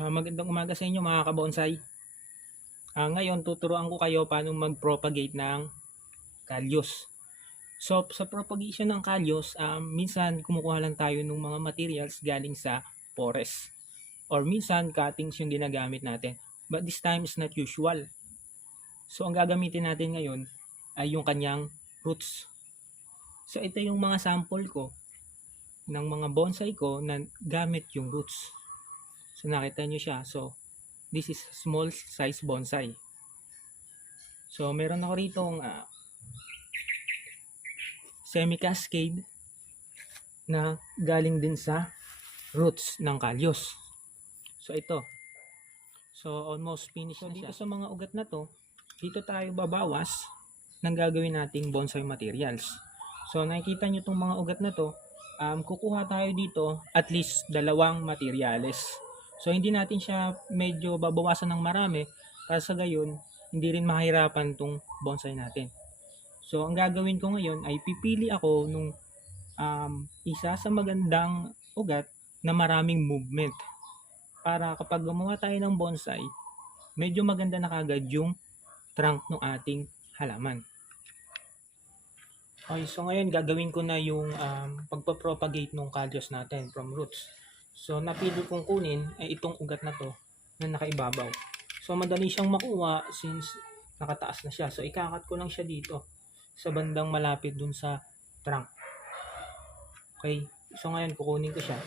Ah, magandang umaga sa inyo mga kabonsai. Ah, ngayon tuturuan ko kayo paano mag-propagate ng kalyos. So sa propagation ng kalyos, um, minsan kumukuha lang tayo ng mga materials galing sa forest. Or minsan cuttings yung ginagamit natin. But this time is not usual. So ang gagamitin natin ngayon ay yung kanyang roots. So ito yung mga sample ko ng mga bonsai ko na gamit yung roots. So nakita nyo siya. So this is small size bonsai. So meron ako rito uh, semi-cascade na galing din sa roots ng kalyos. So ito. So almost finished so, na dito sa mga ugat na to, dito tayo babawas ng gagawin nating bonsai materials. So nakikita nyo itong mga ugat na to, um, kukuha tayo dito at least dalawang materials. So hindi natin siya medyo babawasan ng marami para sa gayon hindi rin mahirapan tong bonsai natin. So ang gagawin ko ngayon ay pipili ako nung um, isa sa magandang ugat na maraming movement. Para kapag gumawa tayo ng bonsai, medyo maganda na kagad yung trunk ng ating halaman. Okay, so ngayon gagawin ko na yung um, pagpa-propagate ng kalyos natin from roots. So napili kong kunin ay itong ugat na to na nakaibabaw. So madali siyang makuha since nakataas na siya. So ikakat ko lang siya dito sa bandang malapit dun sa trunk. Okay, so ngayon kukunin ko siya.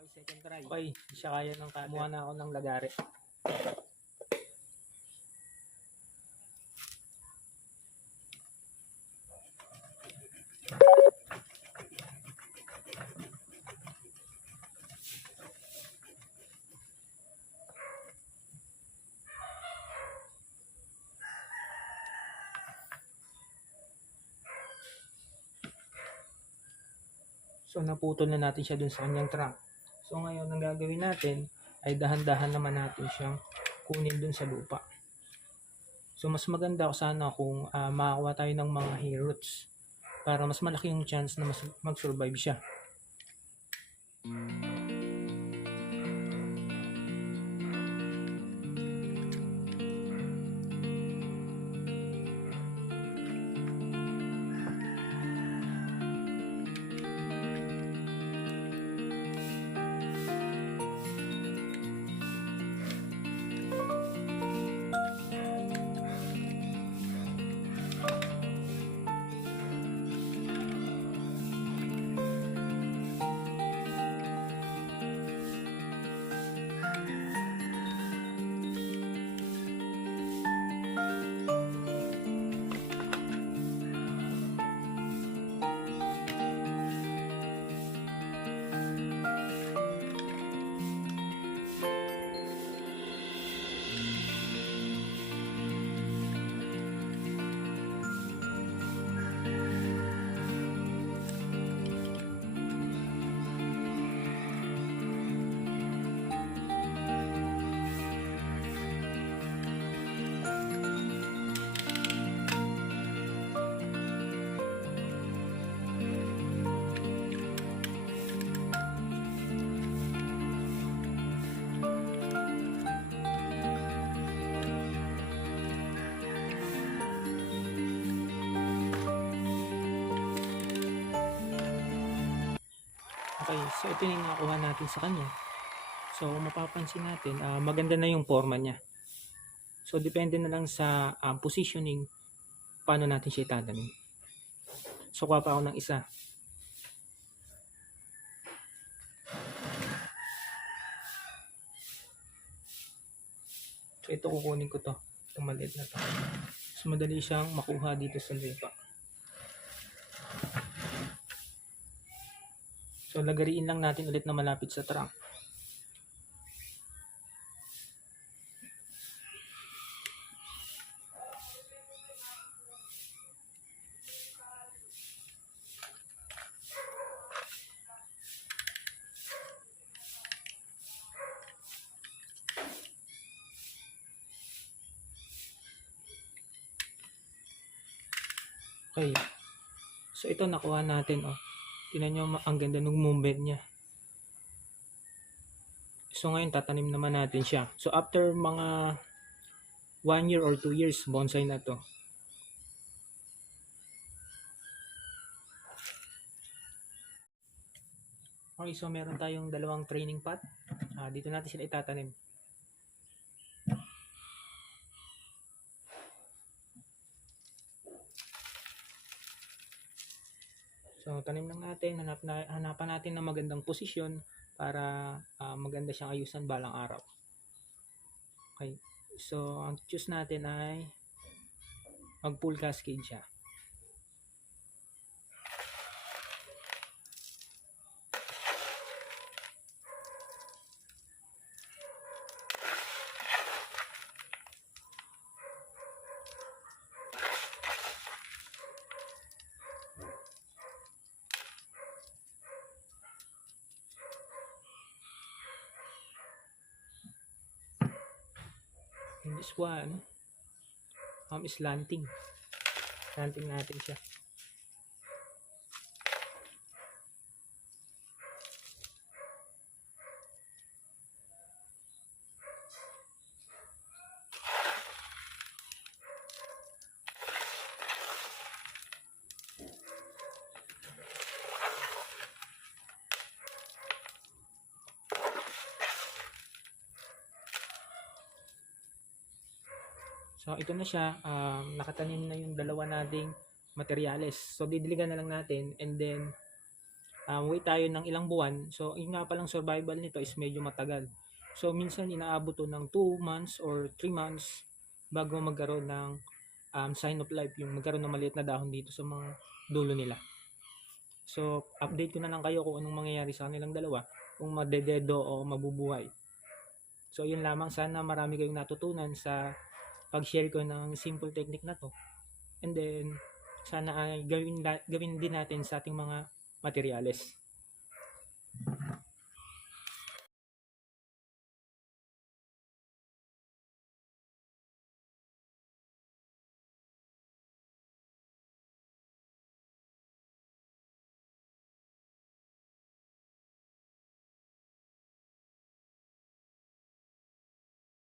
Okay, second try. Okay, siya kaya ng kumuha na ako ng lagari. So naputol na natin siya dun sa kanyang trunk. So ngayon ang gagawin natin ay dahan-dahan naman natin siyang kunin dun sa lupa. So mas maganda ko sana kung uh, makakuha tayo ng mga hair roots para mas malaki yung chance na mas mag-survive siya. Okay, so ito yung nakuha natin sa kanya. So mapapansin natin, ah, maganda na yung forma niya. So depende na lang sa ah, positioning paano natin siya itatanim. So kuha pa ako ng isa. So ito kukunin ko to. Itong maliit na to. So madali siyang makuha dito sa lupa. So lagariin lang natin ulit na malapit sa trunk. Okay. So ito nakuha natin oh. Tingnan nyo ang ganda ng movement niya. So ngayon tatanim naman natin siya. So after mga 1 year or 2 years bonsai na to. Okay, so meron tayong dalawang training pot. Ah, dito natin sila itatanim. So, tanim lang natin, hanap na, hanapan natin ng magandang posisyon para ah, maganda siyang ayusan balang araw. Okay. So, ang choose natin ay mag full cascade siya. And this one um, slanting. Slanting natin siya. So, ito na siya. Um, nakatanim na yung dalawa nating materyales. So, didiligan na lang natin and then um, wait tayo ng ilang buwan. So, yung nga palang survival nito is medyo matagal. So, minsan inaabot to ng 2 months or 3 months bago magkaroon ng um, sign of life. Yung magkaroon ng maliit na dahon dito sa mga dulo nila. So, update ko na lang kayo kung anong mangyayari sa kanilang dalawa. Kung madededo o mabubuhay. So, yun lamang. Sana marami kayong natutunan sa pag-share ko ng simple technique na to. And then, sana ay gawin, la- gawin din natin sa ating mga materyales.